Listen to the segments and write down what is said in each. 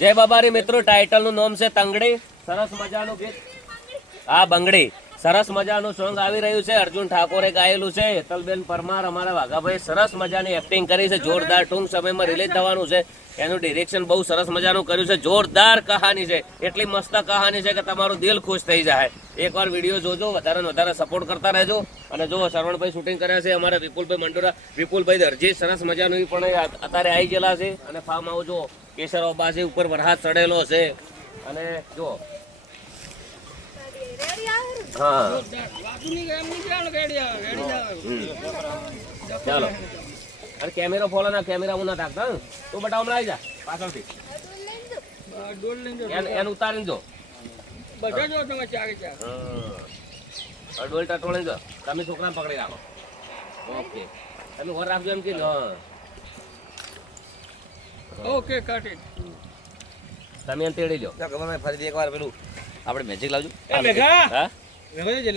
જય બાબારી મિત્રો, ટાઇટલ નું નામ છે તંગડી. સરસ મજાનું ગીત, હા બંગડી. સરસ મજાનું સોંગ આવી રહ્યું છે, અર્જુન ઠાકોરે ગાયેલું છે. હેતલબેન પરમાર અમારા વાઘાભાઈ સરસ મજાની એક્ટિંગ કરી છે, જોરદાર. ટૂંક સમયમાં રિલીઝ થવાનું છે. એનું ડિરેક્શન બહુ સરસ મજાનું કર્યું છે. જોરદાર કહાની છે, એટલી મસ્ત કહાની છે કે તમારું દિલ ખુશ થઈ જાય. એકવાર વિડીયો જોજો, વધારે ને વધારે સપોર્ટ કરતા રહેજો. અને જો શરવણભાઈ શૂટિંગ કર્યા છે, અમારા વિપુલભાઈ મંડોરા, વિપુલભાઈ દરજી સરસ મજાનું પણ અત્યારે આવી ગયેલા છે. અને ફાર્મ હાઉસ જો કેસર બાજુ ઉપર વરસાદ ચડેલો છે. અને જો હા ચાલો, અરે કેમેરો ફોલો ના, કેમેરા હું ના રાખતા. તું બટા હમણાં આવી જા પાછળથી, એને ઉતારી દો. ડોલ ટોળી દો, તમે છોકરાને પકડી રાખો. ઓકે, તમે ઓર રાખજો એમ કે ઓકે કટ ઇટ. તમે એમ તેડી લો. ફરીથી એકવાર પેલું આપણે મેજિક લાવજો. હા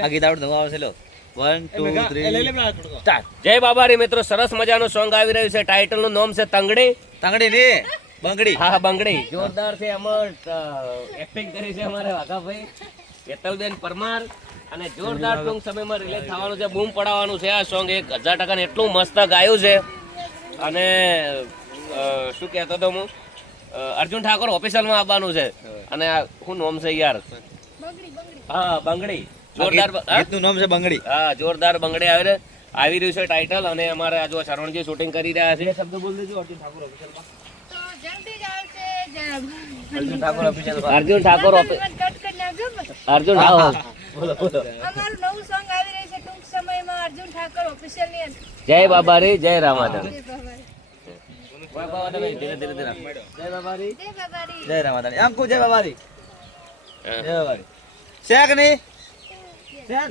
આ ગીત આવડે નવું આવશે. લો 1 2 3 સ્ટાર્ટ. જય બાબારી મિત્રો, સરસ મજાનું સોંગ આવી રહ્યું છે. ટાઇટલ નું નામ છે તંગડી. તાંગડી ને બંગડી. હા બંગડી જોરદાર છે. એમાં એક્ટિંગ કરી છે અમારે વાઘાભાઈ, હેતલબેન પરમાર. અને જોરદાર ટૂંક સમયમાં રિલીઝ થવાનું છે. બૂમ પડાવવાનું છે આ સોંગ. 1000% એટલું મસ્ત ગાયું છે. અને શું કહેતો હતો હું, અર્જુન ઠાકોર ઓફિશિયલમાં આવવાનું છે. અને શું નામ છે યાર? હા બંગડી. જોરદાર ગીતનું નામ છે બંગડી. હા જોરદાર બંગડી આવી રહ્યું છે ટાઇટલ. અને અમારે આ જો શરવણજી શૂટિંગ કરી રહ્યા છે. શબ્દ બોલ દેજો. અર્જુન ઠાકોર ઓફિશિયલમાં. અર્જુન ઠાકોર ઓફિશિયલ. અર્જુન બોલો બોલો. અમારું નવું સોંગ આવી રહ્યું છે ટૂંક સમયમાં અર્જુન ઠાકોર ઓફિશિયલ ની અંદર. જય બાબારી, જય રામાધણ. જય બાબારી. ધીરે ધીરે ધીરે. જય બાબારી, જય બાબારી. જય રામાદાની. અંકુ જય બાબારી. જય બાબારી. શેક ની શેક.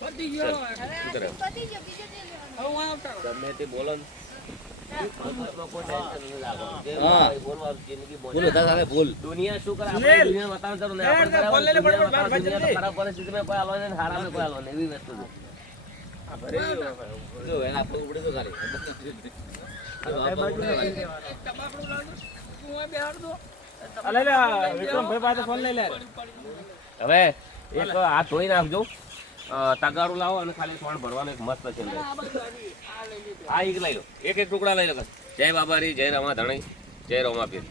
પતી ગયો. હવે આ પતી ગયો, બીજો દિન. હવે હું આવતા. ગમે તે બોલો ને. બોલો દાદા બોલ. દુનિયા શું કરે? આપણે દુનિયા બતાવવાનું જરૂર નહીં. આપણે બરાબર દુનિયા બતાવો. દુનિયા તો ખરાબ પરિસ્થિતિમાં કોઈ હાલવા નહીં, હારામાં કોઈ હાલવા નહીં, એવી વસ્તુ છે. જો એના પગ ઉડે તો ખાલી. તમાકડું લાવજો. હું આ બેહાડ દો. હવે એક હાથ ધોઈ નાખજો, તગારું લાવો અને ખાલી સોણ ભરવાનું એક મસ્ત છે. હા એક લઈ લો, એક ટુકડા લઈ લો. જય બાબારી, જય રમા ધણી, જય રોમાપીર.